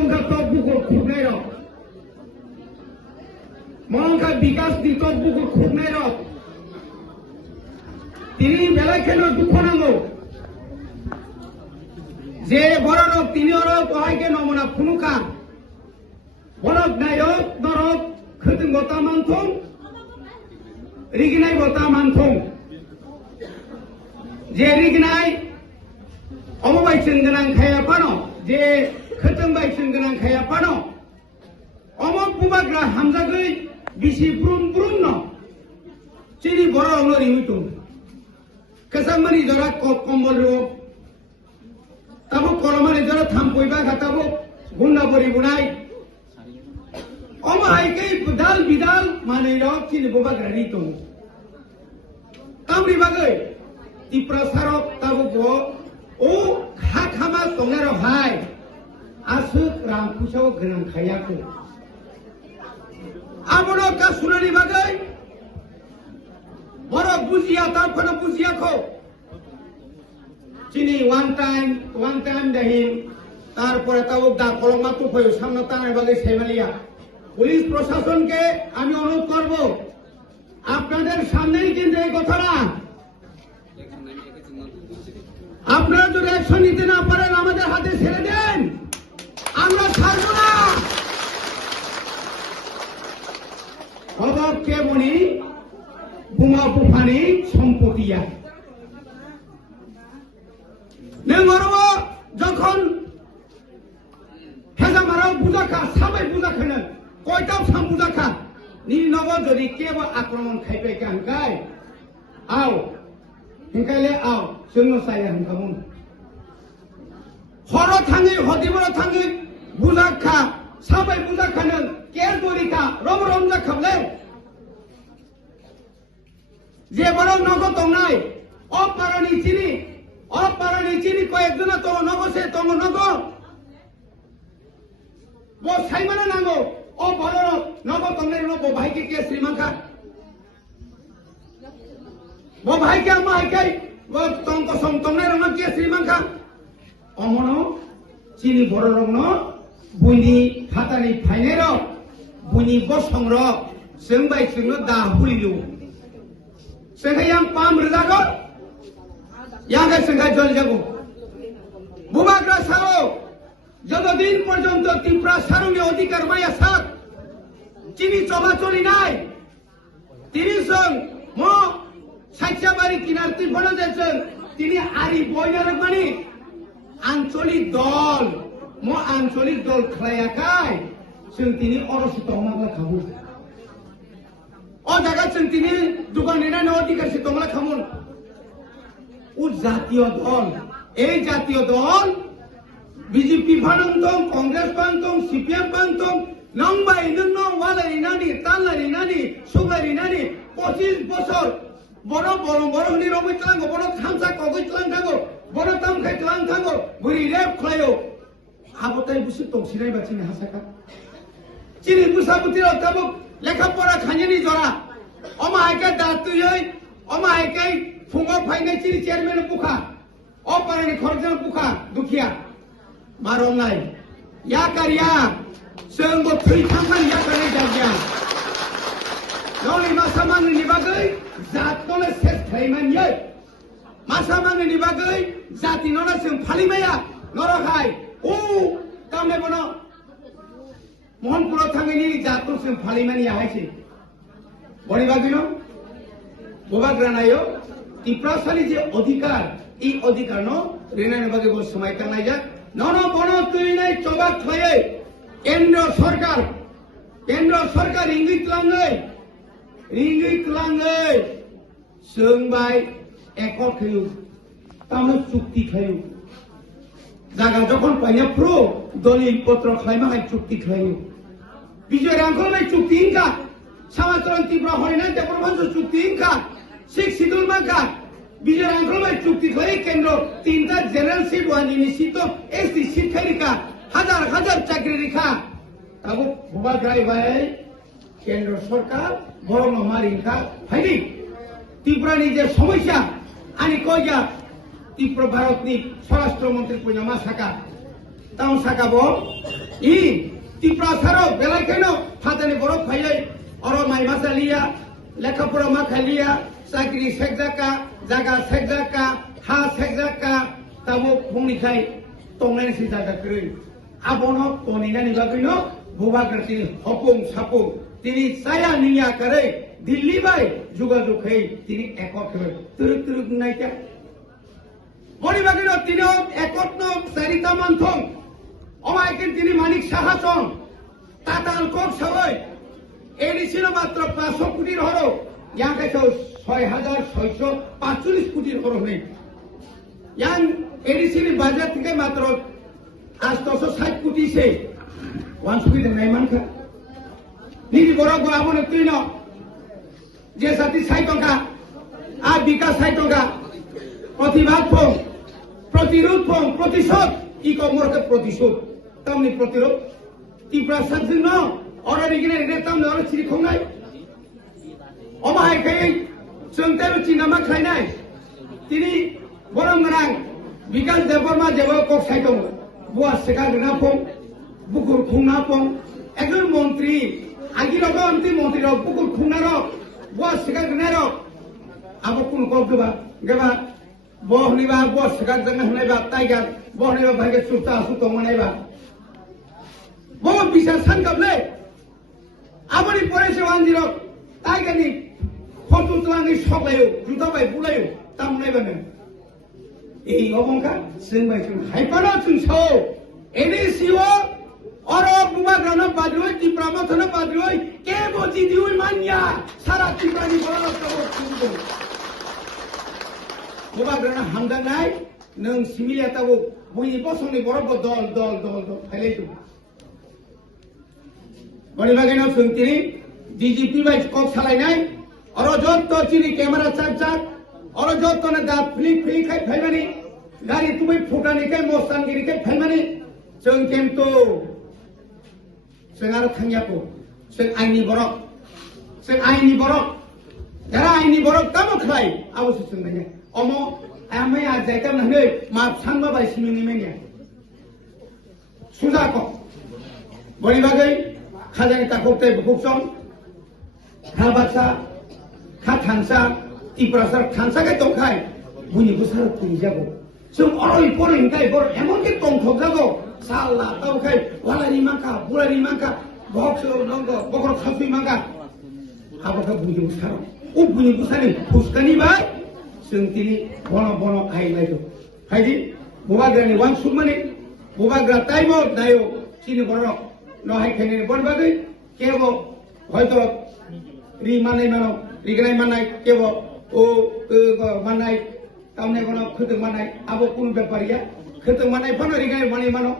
মনকা তব্বুকো খুবনাই rock মনকা বিকাশ দি তব্বুকো খুবনাই rock তিনি বেলায় খেলো দুঃখ নাঙ্গো যে বড় রক তিনি রক অহাইকে নমনা ফুনুকা বরক নায়ক নরক খৈতুং গতা মানথং রিগিনাই গতা মানথং যে রিগিনাই অমবাইসিং গোনাं খাया পানো যে খৈতুং বাইসিং গোनां খাया পানো অমক বুবাগ্রা হামজাগৈ বিসি ব্রুম ব্রুম ন চিনি বড় রক রিমিতুং কেসামনি জরা কম্বল রোগ তাবো করমানি জরা থামপইবা গাতাবো গুন্ডা বরি বুনাই অমাইকেই বুদাল বিদাল মানে রক চিনি বুবাগ্রা রিতুং কামরি বাগৈ ত্রিপুরা সারক তাবো গো ও খা খামা তংনার ভাই আসুক রাম পুষাও গোनां খায়াকো আমনো কা সুনানি বাগৈ বড় বুঝিয়া তারপরে বুঝিয়াখো চিনি ওয়ান টাইম দেহিন তারপরে তাও দা কলমা তো হয়ে সামনে টানার বাগে সেমালিয়া পুলিশ প্রশাসনকে আমি অনুরোধ করব আপনাদের সামনেই কিন্তু এই কথাটা আপনারা যদি অ্যাকশন নিতে না পারেন আমাদের হাতে ছেড়ে দেন আমরা ছাড়ব না অভাব কে মনি বুমা বুফানি সম্পত্তিয়া নেমরো যখন হেজামারাও বুজাখা সাবাই বুজাখানো কয়টাও সাম বুজাখা নি নব যদি কেবো আক্রমণ খাইবে কানকাই আও হিংকাইলে আও जोंनो साया हंखामोन हर थाङै हदिबर थाङै बुजाखा साबाय बुजाखानो केर दरिखा रम रम जाखाबले যে বড় নগ তংনাই অপারানি চিনি কয়েকজন তো নগসে তং নগ বো সাইমানা নাঙ্গো ও বড় নগ তংনাই নব ভাইকে কে শ্রীমাঙ্কা বো ভাইকে আমা হাইকাই বো তং কসম তংনাই রং কে শ্রীমাঙ্কা অমনো চিনি বড় রং বুইনি খাতানি ফাইনের বুইনি বসংর जों बाय जोंनो दा हुलियो जोंखा yang pam rezago yang जोंखा जल जागो बुबाग्रा सारो যতদিন পর্যন্ত ত্রিপুরা সারঙ্গে অধিকার মায়া সাত চিনি চলাচলি নাই 30 জন ম সাইচাবাড়ি কিনার ত্রিভুবন যাচ্ছেন তিনি আরি বইনার মানে আঞ্চলিক দল খায়াকাই जों তিনি অরসিত হমাগলা খাবো ও জায়গা जों তিনি দোকান নিনা অধিকার সে তোমরা খামুন ও জাতীয় দল এই জাতীয় দল বিজেপি ফানন্তং কংগ্রেস ফানন্তং সিপিএম ফানন্তং নংবাই নং ওয়ালাই নানি তালাই নানি সুগারি নানি 25 বছর বড় নি রবি তলাঙ্গ বড় খামসা কগৈ তলাং থাগো বড় তামখাই তলাং থাগো বুড়ি রেপ খলায়ো আবতাই বুসু তংসিনাই বাচিনি হাসাকা চিনি বুসাবুতির তাবুক লেখাপড়া খাঞ্জানি জরা অমা হাইকা দাতুयै অমা হাইকাই ফুঙ্গ ফাইনাই চিনি চেয়ারম্যান বুখা অপারানি খরজন বুখা দুখিয়া मारनाय या कारिया जोंबो थैखांनाय या कारिया जागिया नौनि मासामांनि बागै जातनो सेस थाइमानयै मासामांनि बागै जातिनोना जों फालिमाया नरखाय ओ कामने बनो मोहनपुर थांगैनि जातनो जों फालिमानि आहायसै बनि बागैनो बोबाग्रानायो टिप्रासानि जे अधिकार এই অধিকার নো রেনানি বাগে বল সময় কানাই যা নন বন তুই নাই চবাক খায়ে কেন্দ্র সরকার ইঙ্গিত লাঙ্গৈ जोंबाय একট খায়ু তামে চুক্তি খায়ু জায়গা যখন পাইনা প্রো দলিল পত্র খাইমা হাই চুক্তি খায়ু বিজয় রাঙ্গলাই চুক্তি ইনকা সমাচরণ তীব্র হয় না যে প্রবন্ধ চুক্তি ইনকা শিখ শিডুল মাকা বিজয় রাঙ্গলাই চুক্তি খাই কেন্দ্র তিনটা জেনারেল সিট ওয়ানি নিশ্চিত এসটি শিক্ষারিকা হাজার চাকরি রেখা তাবো ভুবা ড্রাইভার কেন্দ্র সরকার বড় মারিকা হাইনি ত্রিপুরানি যে সমস্যা আনি কইয়া ত্রিপুরা ভারতনি স্বরাষ্ট্রমন্ত্রী পূর্ণমা শাখা তাও সাকাবো ই ত্রিপুরা সারো বেলায় কেন ফাতানি বড় ফাইলাই অর মাই মাসালিয়া লেখাপড়া মা খালিয়া চাকরি সেকজাকা জায়গা সেকজাকা হা সেকজাকা তাবো फुंनिखाय तंनाय सि जागा करै आबनो तनिनानि बागैनो बुबाग्रति हपुं सापुं तिनि साया निया करे दिल्ली बाय जुगाजुगै तिनि एकत होय तुरुक तुरुक नायका बनि बागैनो तिनि एकत न चारिता मानथं अमायके तिनि मानिक साहासन टाटा अलকক सावै एडिसिनो मात्र 500 কোটি हरो यागायसो 6645 কোটি हरो नै yang एडिसिनि बाजेट থেকে মাত্র 860 কোটি से ওয়ান সুবিধা নাই মানকা নিদি বড় আবনে তুইন যে সাথী 60 টাকা আর বিকাশ 60 টাকা প্রতিবাদ ফোন প্রতিরোধ ফোন প্রতিশোধ ই কমরকে প্রতিশোধ তামনি প্রতিরোধ ত্রিপুরা সাথে ন অর্ডার ইগিনে রে তামনি অর চিরি খংনাই অমাহাই খাই চংতে চিনামা খাইনাই তিনি বরং রাং বিকাশ দেববর্মা যেব কক সাইটং বুয়া সেকা গনা ফং বুকুর খুংনা ফং একজন মন্ত্রী আগিরগ অন্তি মন্ত্রী রক বুকুর খুংনা রক বুয়া সেকা গনা রক আবো কোন কক গবা গবা বহনিবা বুয়া সেকা গনা হনাইবা টাইগার বহনিবা ভাইগে সুতা সুতো মনাইবা বো বিচার সানগাবলে আবনি পরেছে ওয়ানজি রক টাইগারনি ফটো তোলানি সবাইও জুতাবাই বুলাইও তামনাইবা না এই অবংকা जोंबाय जों हाइपानो जों साव एनएसीओ और बुबाग्रानो बाद्रोय टिप्रामथनो बाद्रोय के बजि दिउय मानिया सारा टिप्रानि बरा तबो बुबाग्रानो हामदानाय नों सिमिलियाताबो बुनि बसंनि बरबो दल दल दल दल फाइलायदो बनि बागैनो जों तिनि डीजीपी बाय कक सालायनाय और जत्त चिनि कैमरा चाक चाक और जत्त ने दा फ्लिक फ्लिक खाय फाइमानि गाड़ी तुम्हें फुटानी के मोसानगिरी के फैमानी जों केमतो जों आरो थांयाको जों आइनि बरक जरा आइनि बरक कामो खाय आवसो जोंनाय अमो आमै आ जायका नहै मा सानबा बाय सिमिनि मेनिया सुजाको बनि बागै खाजानि ताखौते बुकसं खाबासा खा थांसा टिप्रासार थांसा के दंखाय बुनि बुसार तुंजागो जों अरय फरायनोखाय बर एमनके तंथकजागौ साला तावखाय वालानि मांका बुरानि मांका बक्सो नंगो बकर खासुइ मांका आबाखा बुनि बुसार ओ बुनि बुसारनि फुसकानि बाय जों तिनि बन बन आइलायदो हायदि बुबाग्रानि वान सुमनि बुबाग्रा टाइमो दायो चिनि बर नहाय खायनि बन बागै केबो हयतो रि मानाय मानो रिगनाय मानाय केबो ओ मानाय तामने कोन खतमानाय आबो कोन बेपारिया खतमानाय फन रिगाय माने मानो